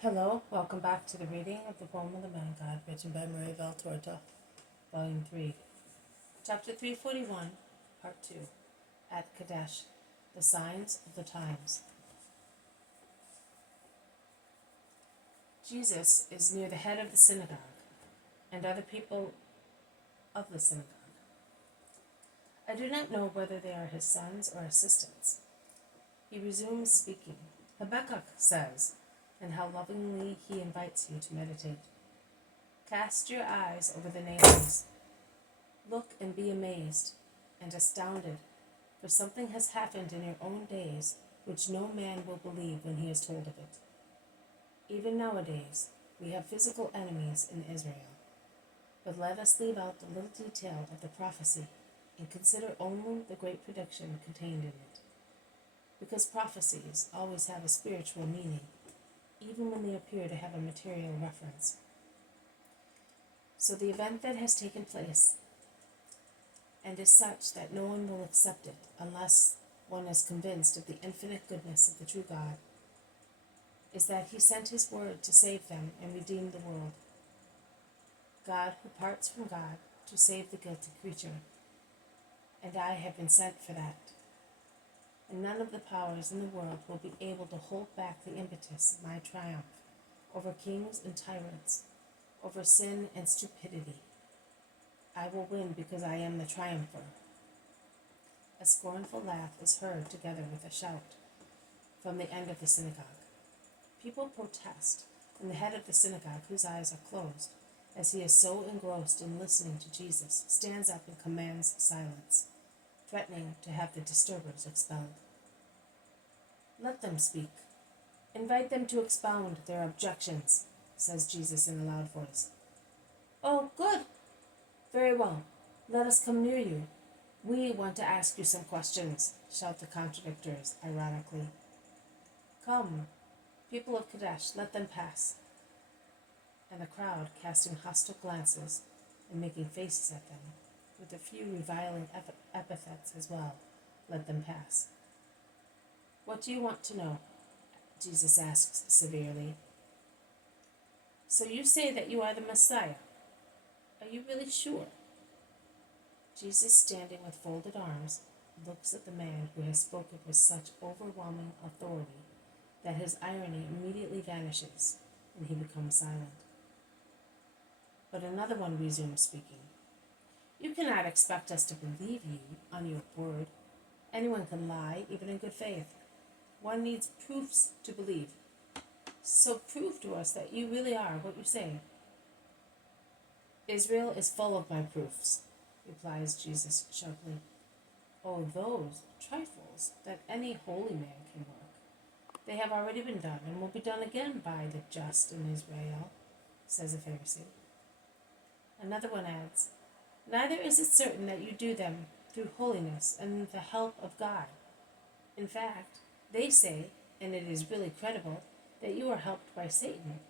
Hello, welcome back to the reading of the poem of the Man God, written by Marie Valtorta, Volume 3, Chapter 341, Part 2, at Kedesh, the Signs of the Times. Jesus is near the head of the synagogue, and other people of the synagogue. I do not know whether they are his sons or assistants. He resumes speaking. Habakkuk says, and how lovingly he invites you to meditate. Cast your eyes over the nations. Look and be amazed and astounded, for something has happened in your own days which no man will believe when he is told of it. Even nowadays, we have physical enemies in Israel. But let us leave out the little detail of the prophecy and consider only the great prediction contained in it. Because prophecies always have a spiritual meaning, even when they appear to have a material reference. So the event that has taken place and is such that no one will accept it unless one is convinced of the infinite goodness of the true God, is that he sent his word to save them and redeem the world. God who parts from God to save the guilty creature, and I have been sent for that. And none of the powers in the world will be able to hold back the impetus of my triumph over kings and tyrants, over sin and stupidity. I will win because I am the triumpher. A scornful laugh is heard together with a shout from the end of the synagogue. People protest, and the head of the synagogue, whose eyes are closed, as he is so engrossed in listening to Jesus, stands up and commands silence, threatening to have the disturbers expelled. Let them speak. Invite them to expound their objections, says Jesus in a loud voice. Oh, good. Very well. Let us come near you. We want to ask you some questions, shout the contradictors ironically. Come, people of Kedesh, let them pass. And the crowd, casting hostile glances and making faces at them, with a few reviling epithets as well, let them pass. What do you want to know? Jesus asks severely. So you say that you are the Messiah. Are you really sure? Jesus, standing with folded arms, looks at the man who has spoken with such overwhelming authority that his irony immediately vanishes and he becomes silent. But another one resumes speaking. You cannot expect us to believe you on your word. Anyone can lie, even in good faith. One needs proofs to believe. So prove to us that you really are what you say. Israel is full of my proofs, replies Jesus sharply. Oh, those trifles that any holy man can work. They have already been done and will be done again by the just in Israel, says a Pharisee. Another one adds, neither is it certain that you do them through holiness and the help of God. In fact, they say, and it is really credible, that you are helped by Satan.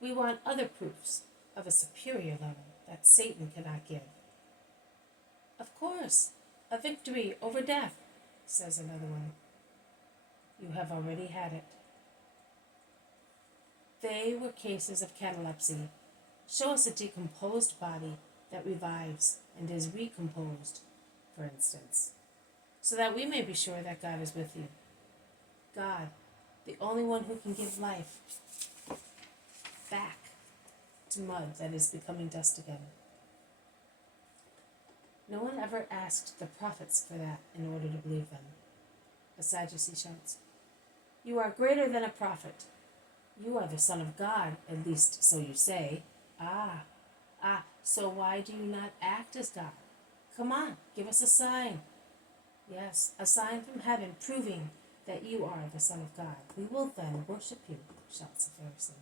We want other proofs of a superior level that Satan cannot give. Of course, a victory over death, says another one. You have already had it. They were cases of catalepsy. Show us a decomposed body that revives and is recomposed, for instance, so that we may be sure that God is with you. God, the only one who can give life back to mud that is becoming dust again. No one ever asked the prophets for that in order to believe them. A Sadducee shouts, you are greater than a prophet. You are the Son of God, at least so you say. So why do you not act as God? Come on, give us a sign. Yes, a sign from heaven proving that you are the Son of God. We will then worship you, shouts the Pharisee.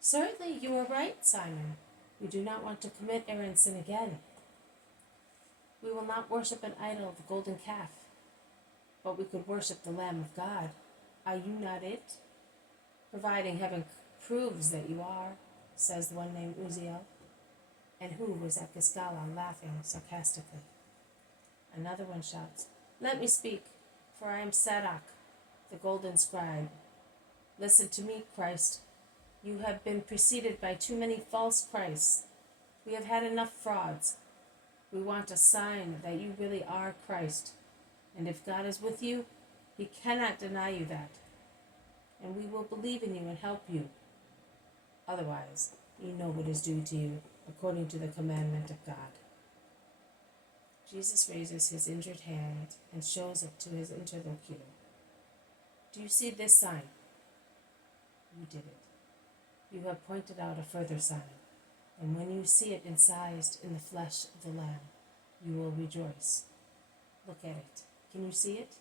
Certainly you are right, Simon. We do not want to commit error and sin again. We will not worship an idol, the golden calf, but we could worship the Lamb of God. Are you not it? Providing heaven proves that you are, says the one named Uziel, and who was at Giscala laughing sarcastically. Another one shouts, let me speak, for I am Sadoc, the golden scribe. Listen to me, Christ. You have been preceded by too many false Christs. We have had enough frauds. We want a sign that you really are Christ. And if God is with you, he cannot deny you that. And we will believe in you and help you. Otherwise, you know what is due to you, according to the commandment of God. Jesus raises his injured hand and shows it to his interlocutor. Do you see this sign? You did it. You have pointed out a further sign, and when you see it incised in the flesh of the Lamb, you will rejoice. Look at it. Can you see it?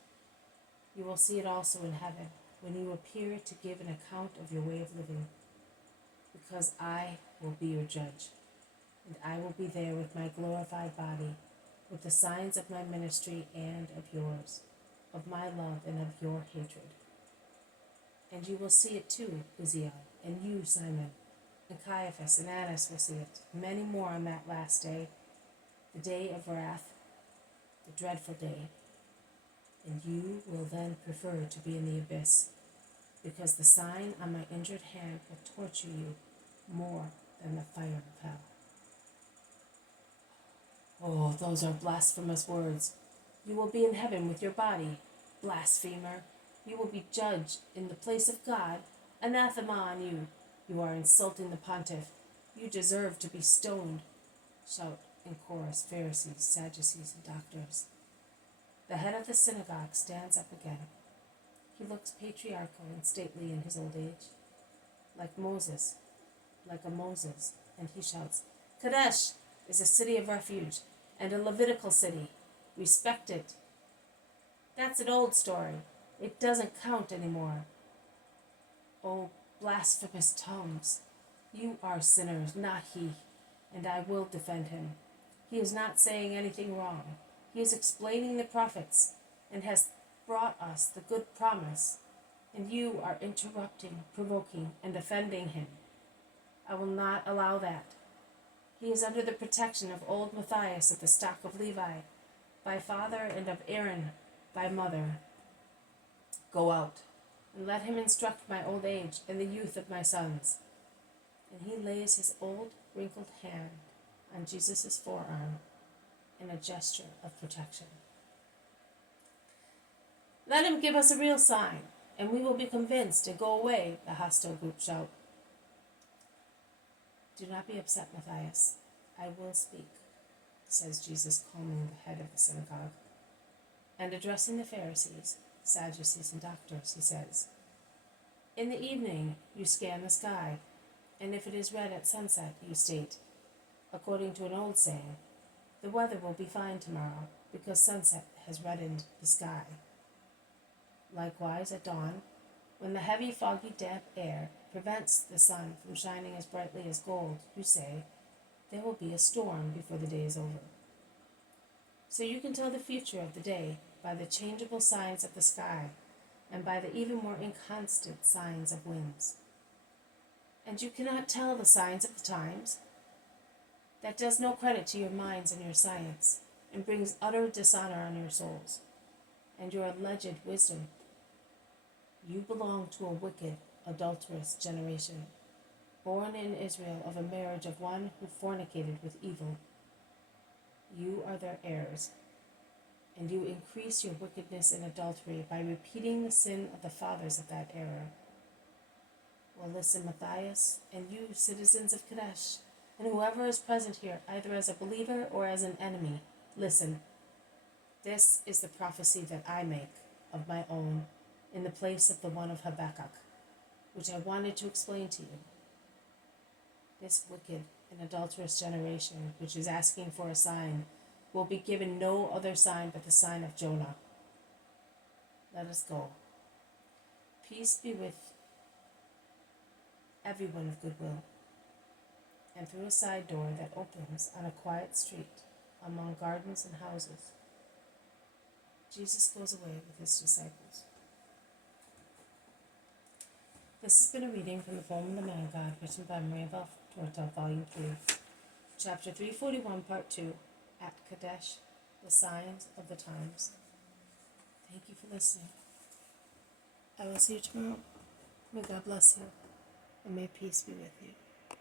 You will see it also in heaven, when you appear to give an account of your way of living, because I will be your judge, and I will be there with my glorified body, with the signs of my ministry and of yours, of my love and of your hatred. And you will see it too, Uzziah, and you, Simon, and Caiaphas and Annas will see it, many more on that last day, the day of wrath, the dreadful day. And you will then prefer to be in the abyss, because the sign on my injured hand will torture you more than the fire of hell. Oh, those are blasphemous words. You will be in heaven with your body, blasphemer. You will be judged in the place of God. Anathema on you. You are insulting the pontiff. You deserve to be stoned. Shout in chorus Pharisees, Sadducees, and doctors. The head of the synagogue stands up again. He looks patriarchal and stately in his old age, like a Moses, and he shouts, Kedesh is a city of refuge and a Levitical city. Respect it. That's an old story. It doesn't count anymore. Oh, blasphemous tongues. You are sinners, not he, and I will defend him. He is not saying anything wrong. He is explaining the prophets and has brought us the good promise, and you are interrupting, provoking, and offending him. I will not allow that. He is under the protection of old Matthias of the stock of Levi, by father, and of Aaron by mother. Go out, and let him instruct my old age and the youth of my sons. And he lays his old, wrinkled hand on Jesus' forearm in a gesture of protection. Let him give us a real sign, and we will be convinced and go away, the hostile group shout. Do not be upset, Matthias. I will speak, says Jesus, calming the head of the synagogue. And addressing the Pharisees, Sadducees, and doctors, he says, In the evening you scan the sky, and if it is red at sunset, you state, according to an old saying, the weather will be fine tomorrow, because sunset has reddened the sky. Likewise, at dawn, when the heavy, foggy, damp air prevents the sun from shining as brightly as gold, you say, there will be a storm before the day is over. So you can tell the future of the day by the changeable signs of the sky and by the even more inconstant signs of winds. And you cannot tell the signs of the times. That does no credit to your minds and your science, and brings utter dishonor on your souls and your alleged wisdom. You belong to a wicked, adulterous generation, born in Israel of a marriage of one who fornicated with evil. You are their heirs, and you increase your wickedness and adultery by repeating the sin of the fathers of that era. Well, listen, Matthias, and you, citizens of Kedesh, and whoever is present here, either as a believer or as an enemy, listen. This is the prophecy that I make of my own in the place of the one of Habakkuk, which I wanted to explain to you. This wicked and adulterous generation, which is asking for a sign, will be given no other sign but the sign of Jonah. Let us go. Peace be with everyone of goodwill. And through a side door that opens on a quiet street among gardens and houses, Jesus goes away with his disciples. This has been a reading from the Poem of the Man God, written by Maria Valtorta, Volume 3, Chapter 341, Part 2, At Kedesh, The Signs of the Times. Thank you for listening. I will see you tomorrow. May God bless you, and may peace be with you.